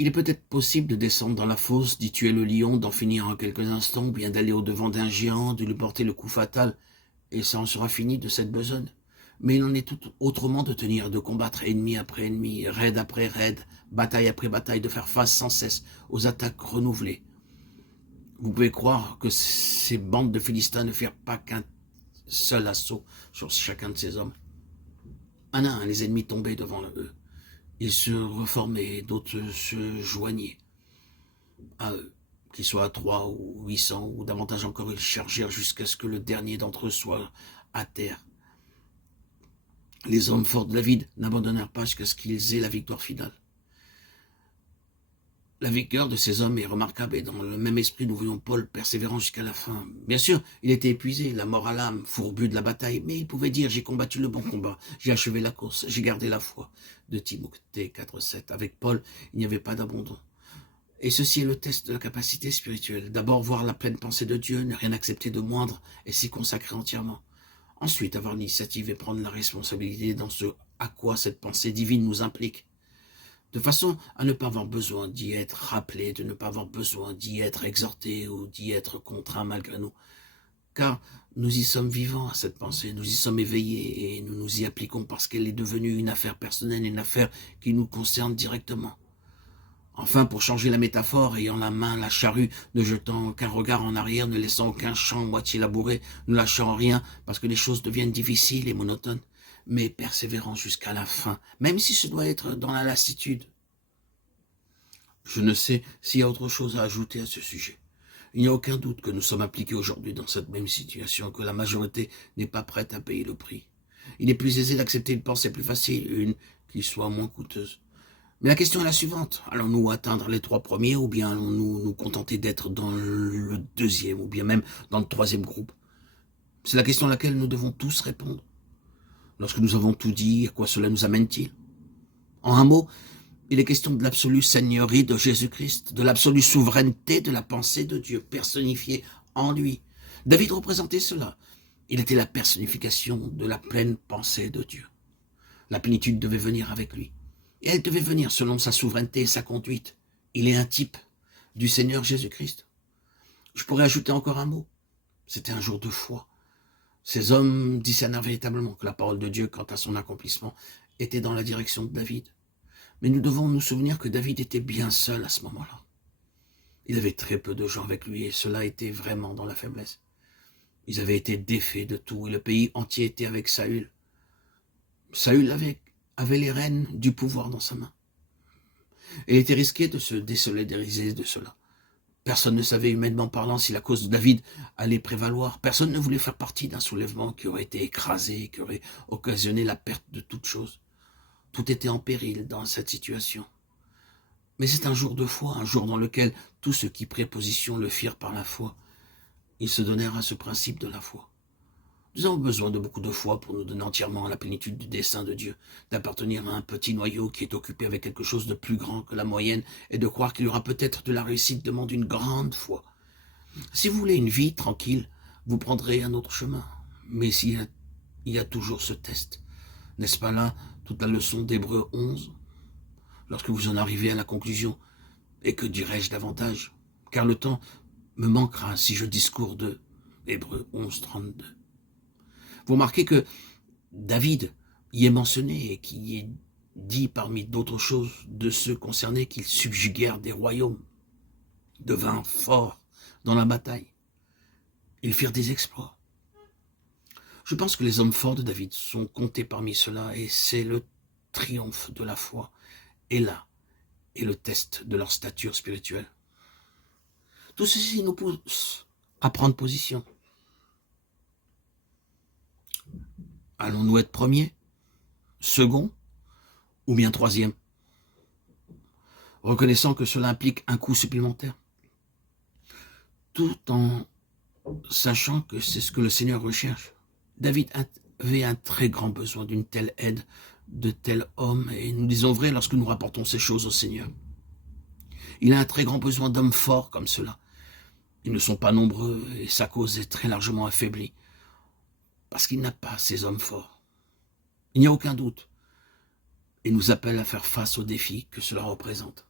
Il est peut-être possible de descendre dans la fosse, d'y tuer le lion, d'en finir en quelques instants, ou bien d'aller au-devant d'un géant, de lui porter le coup fatal, et ça en sera fini de cette besogne. Mais il en est tout autrement de tenir, de combattre ennemi après ennemi, raid après raid, bataille après bataille, de faire face sans cesse aux attaques renouvelées. Vous pouvez croire que ces bandes de Philistins ne firent pas qu'un seul assaut sur chacun de ces hommes. Un à un, les ennemis tombaient devant eux. Ils se reformaient, d'autres se joignaient à eux. Qu'ils soient 3 ou 800 ou davantage encore, ils chargèrent jusqu'à ce que le dernier d'entre eux soit à terre. Les hommes forts de David n'abandonnèrent pas jusqu'à ce qu'ils aient la victoire finale. La vigueur de ces hommes est remarquable et dans le même esprit, nous voyons Paul persévérant jusqu'à la fin. Bien sûr, il était épuisé, la mort à l'âme, fourbu de la bataille, mais il pouvait dire « J'ai combattu le bon combat, j'ai achevé la course, j'ai gardé la foi » de Timothée 4,7. Avec Paul, il n'y avait pas d'abandon. Et ceci est le test de la capacité spirituelle. D'abord, voir la pleine pensée de Dieu, ne rien accepter de moindre et s'y consacrer entièrement. Ensuite, avoir l'initiative et prendre la responsabilité dans ce à quoi cette pensée divine nous implique. De façon à ne pas avoir besoin d'y être rappelé, de ne pas avoir besoin d'y être exhorté ou d'y être contraint malgré nous. Car nous y sommes vivants à cette pensée, nous y sommes éveillés et nous nous y appliquons parce qu'elle est devenue une affaire personnelle, une affaire qui nous concerne directement. Enfin, pour changer la métaphore, ayant la main la charrue, ne jetant aucun regard en arrière, ne laissant aucun champ moitié labouré, ne lâchant rien parce que les choses deviennent difficiles et monotones, mais persévérant jusqu'à la fin, même si ce doit être dans la lassitude. Je ne sais s'il y a autre chose à ajouter à ce sujet. Il n'y a aucun doute que nous sommes impliqués aujourd'hui dans cette même situation, que la majorité n'est pas prête à payer le prix. Il est plus aisé d'accepter une pensée plus facile, une qui soit moins coûteuse. Mais la question est la suivante. Allons-nous atteindre les 3 premiers ou bien allons-nous nous contenter d'être dans le 2e ou bien même dans le 3e groupe? C'est la question à laquelle nous devons tous répondre. Lorsque nous avons tout dit, à quoi cela nous amène-t-il? En un mot, il est question de l'absolue seigneurie de Jésus-Christ, de l'absolue souveraineté de la pensée de Dieu, personnifiée en lui. David représentait cela. Il était la personnification de la pleine pensée de Dieu. La plénitude devait venir avec lui. Et elle devait venir selon sa souveraineté et sa conduite. Il est un type du Seigneur Jésus-Christ. Je pourrais ajouter encore un mot. C'était un jour de foi. Ces hommes discernèrent véritablement que la parole de Dieu, quant à son accomplissement, était dans la direction de David. Mais nous devons nous souvenir que David était bien seul à ce moment-là. Il avait très peu de gens avec lui et cela était vraiment dans la faiblesse. Ils avaient été défaits de tout et le pays entier était avec Saül. Saül avait les rênes du pouvoir dans sa main. Et il était risqué de se désolidariser de cela. Personne ne savait humainement parlant si la cause de David allait prévaloir. Personne ne voulait faire partie d'un soulèvement qui aurait été écrasé, qui aurait occasionné la perte de toute chose. Tout était en péril dans cette situation. Mais c'est un jour de foi, un jour dans lequel tous ceux qui prirent position le firent par la foi. Ils se donnèrent à ce principe de la foi. Nous avons besoin de beaucoup de foi pour nous donner entièrement à la plénitude du dessein de Dieu, d'appartenir à un petit noyau qui est occupé avec quelque chose de plus grand que la moyenne et de croire qu'il y aura peut-être de la réussite demande une grande foi. Si vous voulez une vie tranquille, vous prendrez un autre chemin. Mais il y a toujours ce test. N'est-ce pas là toute la leçon d'Hébreux 11? Lorsque vous en arrivez à la conclusion, et que dirais-je davantage? Car le temps me manquera si je discours de Hébreux 11, 32. Vous remarquez que David y est mentionné et qui y est dit parmi d'autres choses de ceux concernés qu'ils subjuguèrent des royaumes, devinrent forts dans la bataille. Ils firent des exploits. Je pense que les hommes forts de David sont comptés parmi ceux-là et c'est le triomphe de la foi. Et là est le test de leur stature spirituelle. Tout ceci nous pousse à prendre position. Allons-nous être premiers, second ou bien troisième, reconnaissant que cela implique un coût supplémentaire, tout en sachant que c'est ce que le Seigneur recherche. David avait un très grand besoin d'une telle aide, de tel homme, et nous disons vrai lorsque nous rapportons ces choses au Seigneur. Il a un très grand besoin d'hommes forts comme cela. Ils ne sont pas nombreux et sa cause est très largement affaiblie, parce qu'il n'a pas ces hommes forts. Il n'y a aucun doute. Il nous appelle à faire face aux défis que cela représente.